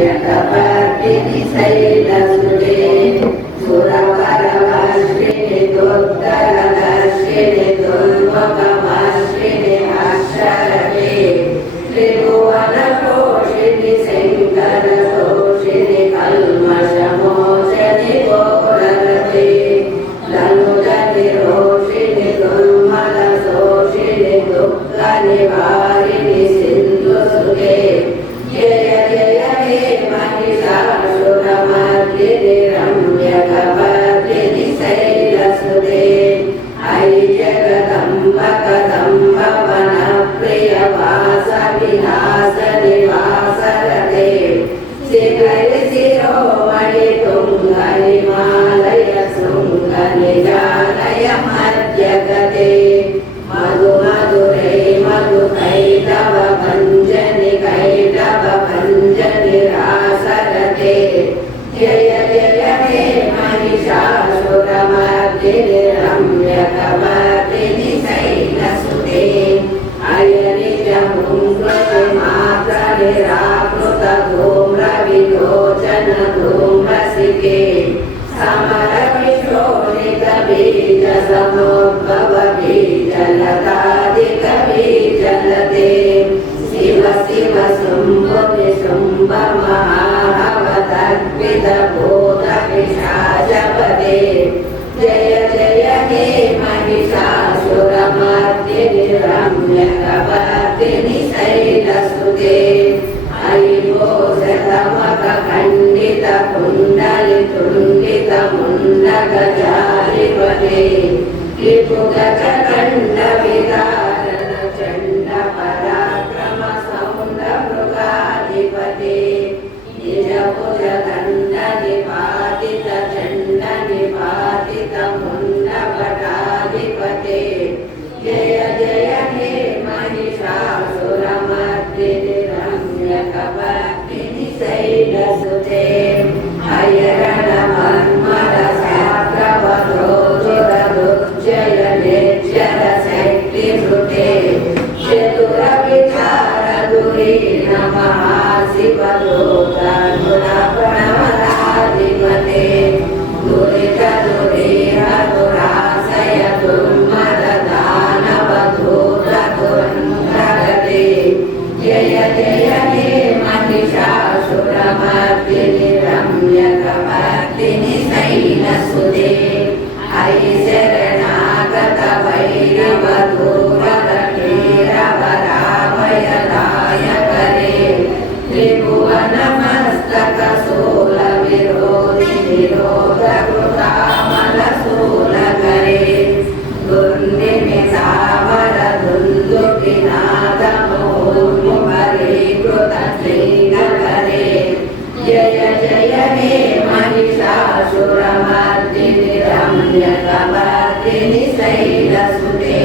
रम्यकपर्दिनि शैलसुते सुरवरवर्षिणि दुर्धरदर्शिनि दुर्मुखवर्षिणि अक्षरते त्रिभुवनपोषिणि शङ्करतोषिणि कल्मषमोचनि घोररते लनुजनिरोषिणि दुर्मलशोषिणि दुःखनिवारिणि सिन्धुसुते जय जय हे महिषासुरमर्दिनि रम्यकपर्दिनि शैलसुते अयि जगदम्ब कदम्ब वनप्रिय वासविलासनिवासरते शिखरि शिरोमणि तुङ्गहिमालय शृङ्गनिजालय मध्यगते मधु मधुरे मधुकैटव भञ्जनि कैटव भञ्जनि रासरते जय जय हे महिषासुरमर्दिनि रम्यकपर्दिनि शैलसुते अयनिजमुङ्कृतमात्रनिराकृत धूम्रविलोचन धूम्रसिके समरविशोणितबीजसमोद्भव बीजलतादिकबीजलते शिव शिव शुम्भुनि शुम्भ महाभवदर्पितभूतपिशाचपदे जय जय हे महिषासुरमर्दिनि रम्यकपर्दिनि शैलसुते अयि घोषतमकखण्डित कुण्डलितुण्डित मुण्डगजारिपते रिपुगजकण्डविदारण चण्ड पराक्रम सौण्डमृगाधिपते निजभुजदण्ड निपातित चण्ड निपातित मुण्डपटाधिपते जय जय हे महिषासुरमर्दिनि रम्यकपर्दिनि शैलसुते अयरणमर्मरसात्रवधोजुरदुर्जय निर्जर शक्तिभृते चतुरविचारधुरीण महाशिवलोकाधुरप्रणवराधिपते दुरितदुरीह दुराशय दुर्मददानवधूतदुरन्धरते जय जय हे महिषासुरमर्दिनि रम्यकपर्दिनि शैलसुते अयि शरणागत भैरवधूरधीरवराभयदायकरे त्रिभुवनमस्तकशूलविरोधि निरोधकृतामलशूलकरे दुर्निमिषावर दुन्दुभिनादमोर्मुपरीकृतशृङ्गकरे जय जय हे महिषासुरमर्दिनि रम्यकपर्दिनि शैलसुते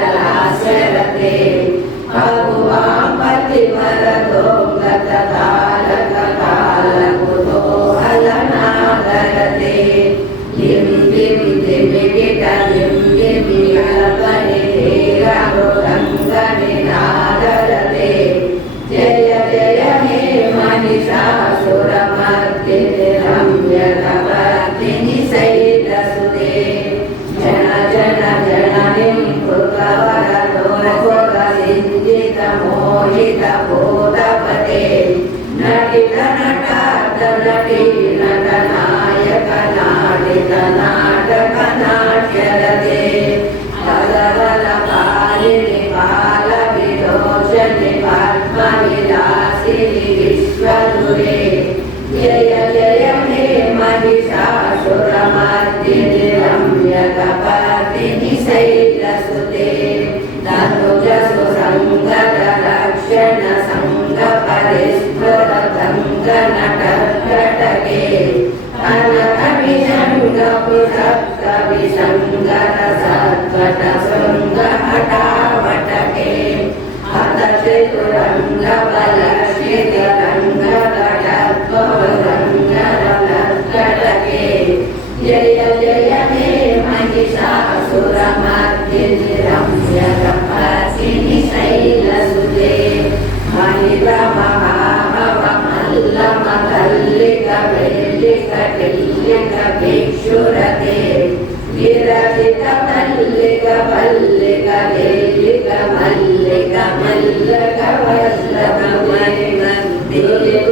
सुरललनाकृतदेहितदेहिततालनिमित्तजलाशरते भगवाम्पतिवरदोङ्गततालकतालकुतूहलनादरते लिं लिं लिमिकिट लिं लिमिकल्पनिधीरमृदङ्गनिनादरते जय जय हे महिषासुरमर्दिनि रम्यकपर्दिनि शैलसुते जन जन जननीं कृतवरदोषसिञ्जितमोहितभूतपते नटित नटार्दनटी नटनायक नाटित नाटकनाट्यरते पदवलपालिनि बालविलोचनि पद्मविलासिनि विश्वदुरे जय जय हे महिषासुरमर्दिनि रम्यकपर्दिनि शैलसुते धनुजसुसङ्गतरक्षण सङ्गपरिस्फुरतङ्गनटकटके कनकविशङ्गपुषक्तविशङ्गरसत्वटशृङ्गहटावटके हतचतुरङ्गबलश्रितरङ्गकटत्वरङ्गरलत्कटके जय जय हे महिषासुरमर्दिनि रम्य तल्लिक वेल्लिक टिल्लिक भिक्षुरते विरचित मल्लिक पल्लिक लेलिक मल्लिक मल्लक वल्लभ मल्लिक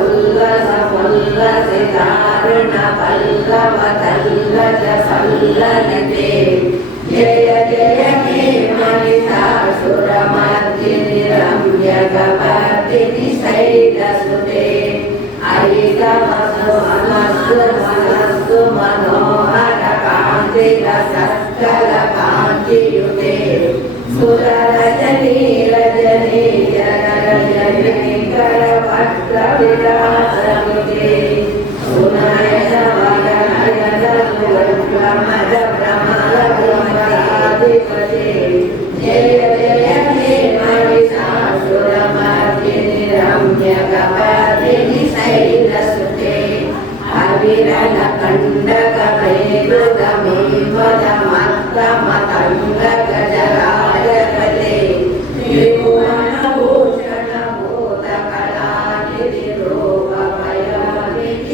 उल्लस उल्लसितारुण पल्लव तल्लज सल्ललिते जय जय हे महिषासुरमर्दिनि रम्यकपर्दिनि शैलसुते अयितमस्तु मनस्तु मनस्तु मनोहर कान्तिरसत्कल कान्तियुते सुररजनी रजनी रजनी करपत्रविलासमुते सुनयन वदनयन सुरप्रमद प्रमद प्रमदाधिपते जय जय हे महिषासुरमर्दिनि रम्यकपर्दिनि शैलसुते अविरल कंडक मेरुदमेवदमत्तमतङ्ग गजराजपते त्रिभुवनभूषण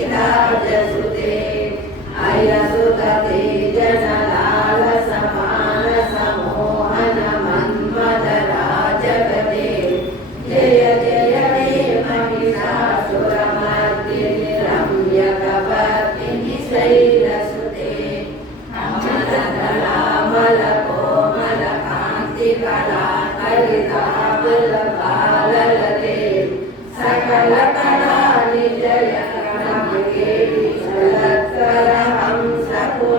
भूतकलानिधिरूपभयानिधिराजसुते अयसुत तेजनलाल समानस मोहन मन्मथराजपते जय जय हे महिषासुरमर्दिनि रम्यकपर्दिनि शैलसुते अमलदलामल कोमल कान्तिकला कलितामल बाललते सकल कला निजय कणमके विचलत्कर हंसकुलानिकुले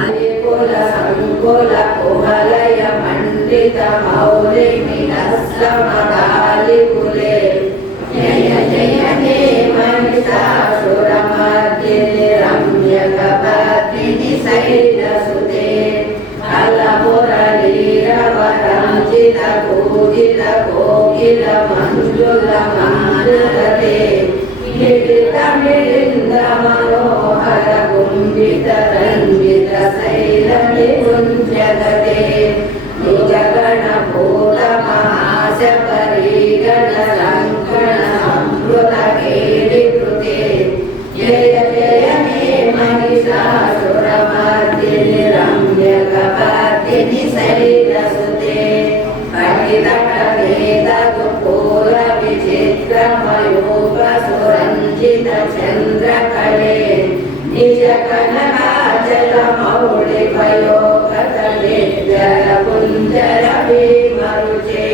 आदिकुल संकुल कुवलय मण्डित मौलिमिनस्समदालिकुले जय जय हे महिषासुरमर्दिनि रम्यकपर्दिनि शैलसुते अलमुरलीरवरञ्जित पूजित कोकिल मञ्जुल मञ्जुलते मिलित मिलिन्द मनोहर कुञ्जित रञ्जित शैल निकुञ्जगते निजगण भूत महाशपरीगण लङ्कण संवृत केलिकृते जय जय हे महिषासुरमर्दिनि रम्यकपर्दिनि शैलसुते पठितकवेदकुपूर विचित्रमयूप सुरञ्जित चन्द्रकले निजकनकाचल मौलिपयोगतले जलकुञ्जर भीमरुचे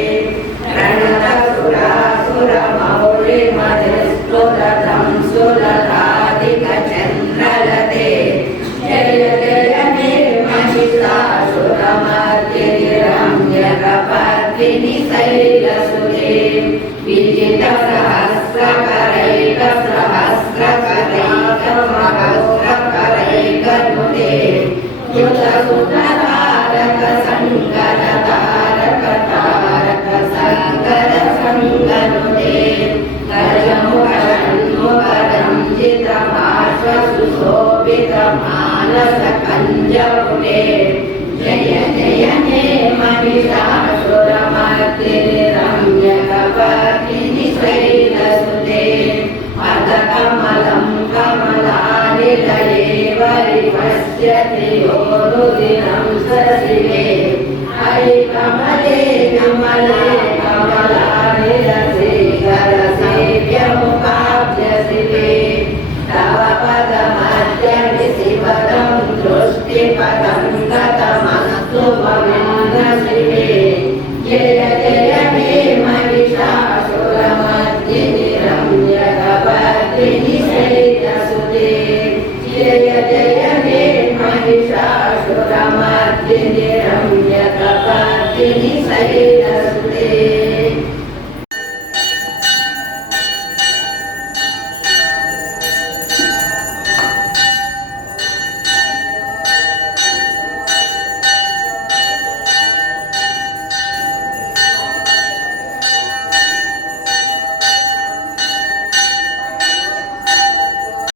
प्रणतसुरासुर मौलिमधिस्फुरतं सुललादिकचन्द्रलते जय जय हे महिषासुरमर्दिनि रम्यकपर्दिनि शैलसुते विजितसहस्रकरैकसहस्रकरैकसहस्रकरैकनुते युतसुततारक सङ्कर तारक तारक सङ्कर सङ्गनुते गजमुखषण्मुखरञ्जित पार्श्वसुशोभित मानस कञ्जपुटे जय जय हे महिषासुरमर्दिनि रम्यकपर्दिनि शैलसुते पदकमलं कमलानिलये परिपश्यति योरुदिनं सशिवे हरि कमले कमले कमलानिलसेकरसेव्यमुखाभ्यसिते तव पदमध्यविशिवदं दृष्टिपदं गतमस्तु गोविन्दशिवे जय जय हे महिषासुरमर्दिनि रम्यकपर्दिनि शैलसुते जय जय हे महिषासुरमर्दिनि रम्यकपर्दिनि शैलसुते